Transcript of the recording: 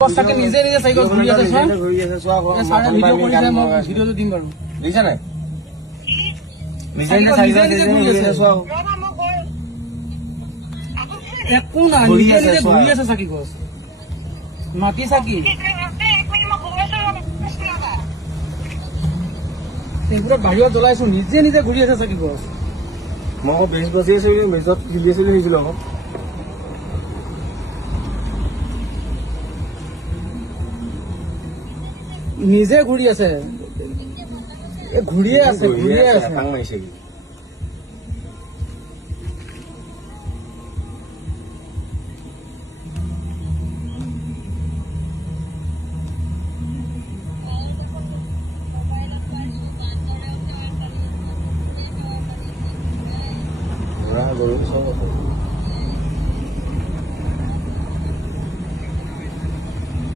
চাকে নিজে নিজে চাইকেল ঘূৰি আছে চোৱা ছাৰে ভিডিঅ' কৰিছে মই ভিডিঅ'টো দিম বাৰু বুজিছা নাই নিজে নিজে চাইকেল ঘূৰি আছে চোৱা একো নাই নিজে নিজে ঘূৰি আছে চাকি গছ মাটি চাকি এইবোৰত বাহিৰত জ্বলাইছো নিজে নিজে ঘূৰি আছে চাকি গছ মই বেজ বাজি আছিলো বেজত খেলি আছিলো সেইছিল আকৌ নিজে ঘূৰি আছে ঘূৰিয়ে আছে কাং মাৰিছে গৰু